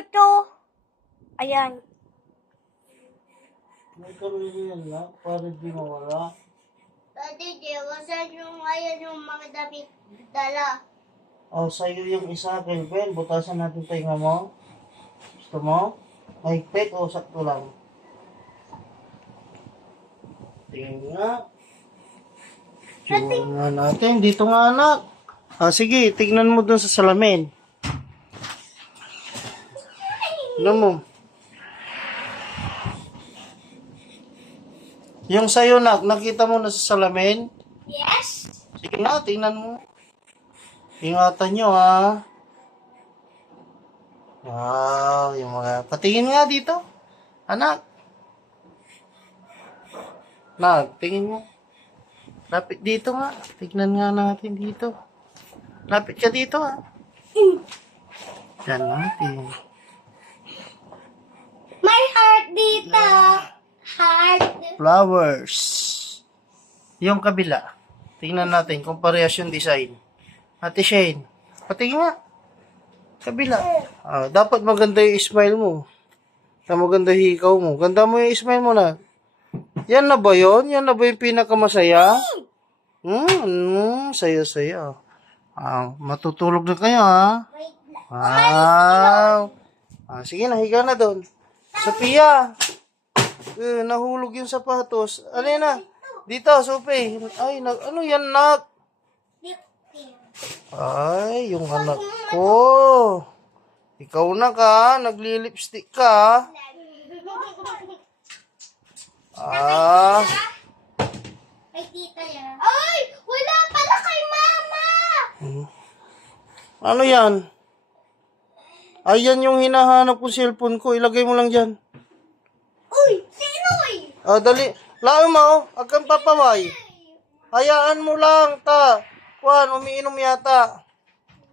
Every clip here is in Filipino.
ito? Ayan. May karili yan na, para di mawala. Dati, di, wasan yung ngayon yung mga damit dala. Oh, sa'yo yung isa, Kelvin. Butasan natin tayo mo. Gusto mo? Mahigpit o sakto lang? Tingnan nga. Tingnan nga natin. Dito nga, anak. Ah, sige. Tignan mo dun sa salamin. Ano mo? Yung sa'yo, nak, nakita mo na sa salamin? Yes? Sige na, tingnan mo. Ingatan nyo, ha. Wow, yung mga... Patingin nga dito. Anak. Nak, tingin mo. Lapit dito nga. Tignan nga natin dito. Lapit ka dito, ha. Yan natin. May heart dito. Heart. Flowers. Yung kabila. Tingnan natin kung parehas yung design. Ate Shane, patingin nga. Kabila. Ah, dapat maganda yung smile mo. Na maganda yung hikaw mo. Ganda mo yung smile mo na. Yan na ba yun? Yan na ba yung pinakamasaya? Hmm, hmm saya-saya. Ah, matutulog na kayo, ha? Wow. Ah, sige na, higa na doon. Sophia. Eh, nahulog yung sapatos. Ano yan na? Dito, Sophie. Ay, na, ano yan, nak? Ay, yung anak ko. Ikaw na ka, nagli-lipstick ka. Ah, May tita yan. Ay! Wala pala kay mama! ano yan? Ayan yung hinahanap ko cellphone ko. Ilagay mo lang dyan. Uy! Sino eh? Ah, dali. Lao mo, oh. kang papaway. Hayaan mo lang, ta. Kuan, umiinom yata.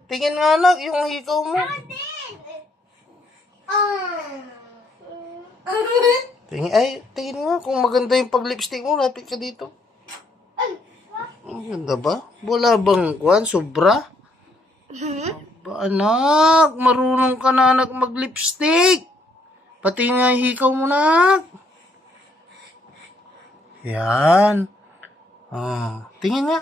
Tingin nga nak, yung hikaw mo. Ah. Tingin, ay, tingin nga kung maganda yung pag-lipstick mo, lapit ka dito. Ang ganda ba? Wala bang kuan, sobra? Ba, anak, marunong ka na anak mag-lipstick. Pati nga hikaw mo, nak. Yan. Ah, tingin nga.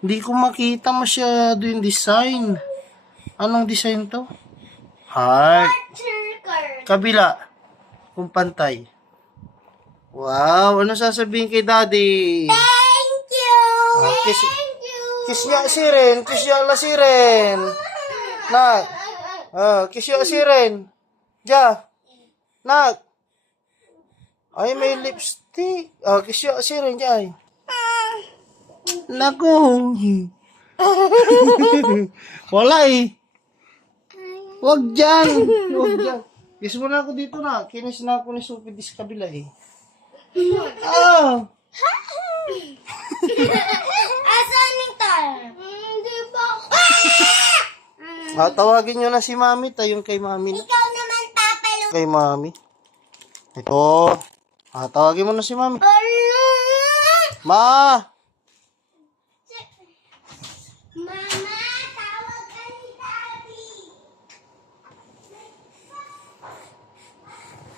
Hindi ko makita masyado yung design. Anong design to? Heart. Kabila. Kung pantay. Wow, ano sasabihin kay daddy? Thank you! Ah, kiss, niya si Ren. Kiss niya la si Ren. Nak. Ah, kiss niya si Ren. Ja. Nak. Ay, may lipstick. Ah, kiss niya si Ren. Ja. Naku. Wala eh. Wag dyan. Wag dyan. Kiss mo na ako dito na. Kinis na ako ni Sophie dis kabila eh. Ah. Asan yung tar? Hindi pa ako. Ah, tawagin nyo na si Mami. Tayong kay Mami. na. Ikaw naman papalo. Kay Mami. Ito. Ah, tawagin mo na si Mami. Ma! Mama, tawag ka ni Daddy.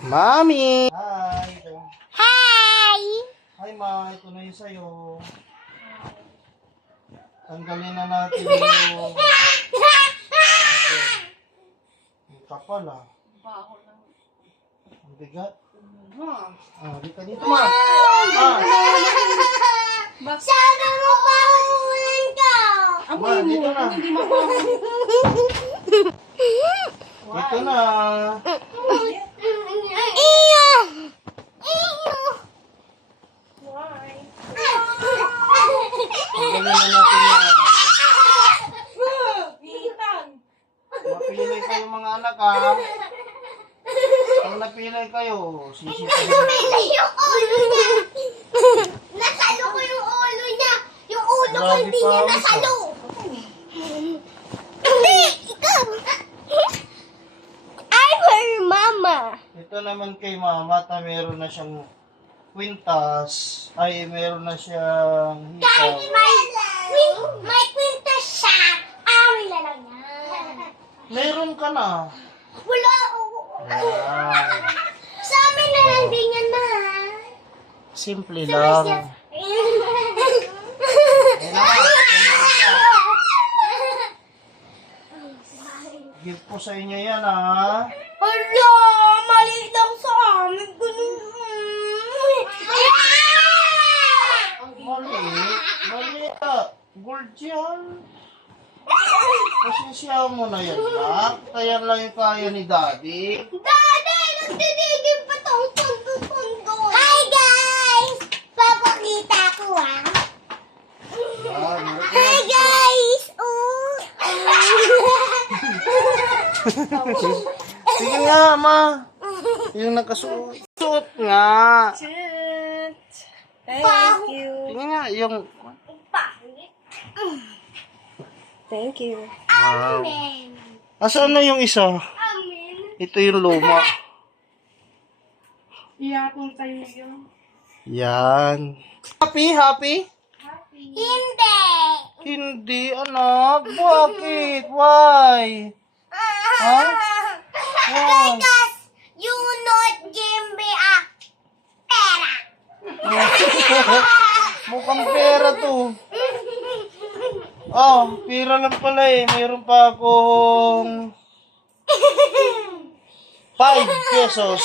Mami! Hi! Hi! Hi, Ma. Ito na yung sa'yo. Tanggalin na natin yung... Ang kapal ah. Ang bigat. Ah, di ka dito, Ma. Ma! Sana mo pahulan ka! Ma, dito na. Dito na. Iyo! Iyo! Tanggalin na natin yan. Mapilay kayo mga anak ha. Pag kayo, sisipin. Pila yung ulo niya! Nasalo ko yung ulo niya! Yung ulo ko Grabe hindi niya pa, nasalo! Hindi! Ikaw! I'm her mama! Ito naman kay mama, ta meron na siyang kwintas. Ay, meron na siyang Kahit hikaw. may, may kwintas siya, awil na lang yan. Meron ka na. Wala. Ayan. Sa amin na lang din yan, mahal. Simple lang. Gift po sa inyo yan, ha? Hala, maliit lang sa amin. Ganun. Mali. Mali, ah. Gold yan. Pasensya mo na yan, ha? Kaya lang yung kaya ni Daddy. Daddy, nagtitigil pa tong tondo-tondo. Hi, guys! Papakita ko, ah. Yan. Hi, guys! Oh! Sige nga, ma. Yung nakasuot. Suot nga. Thank you. Sige nga, yung... Thank you. Wow. Amen. Asaan na yung isa? Amen. Ito yung luma. Iyapon tayo yun. Yan. Happy, happy? Hindi. Hindi, anak. Bakit? Why? Ha? Why? Because you not give me a pera. Mukhang pera to. Oh, pera lang pala eh. Mayroon pa akong 5 pesos.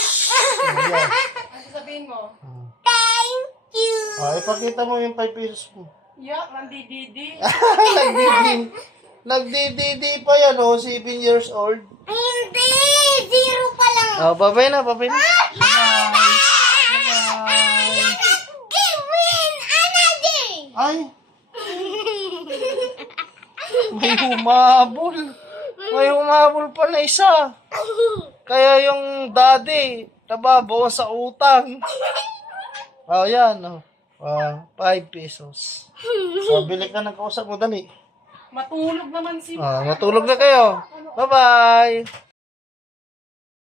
Ayan. Ano sabihin mo? Thank you. Ah, ipakita mo yung 5 pesos mo. Yak, nandididi. Nagdidi. Nagdidi pa yan, oh. 7 years old. Hindi. Zero pa lang. Oh, babay na, babay na. Give me another. Ay, may humabol. May humabol pa na isa. Kaya yung daddy, nababaw sa utang. Oh, yan, oh. Ah, 5 pesos. So, bili ka ng kausap mo, dali. Matulog naman si Ah, matulog na kayo. Bye-bye.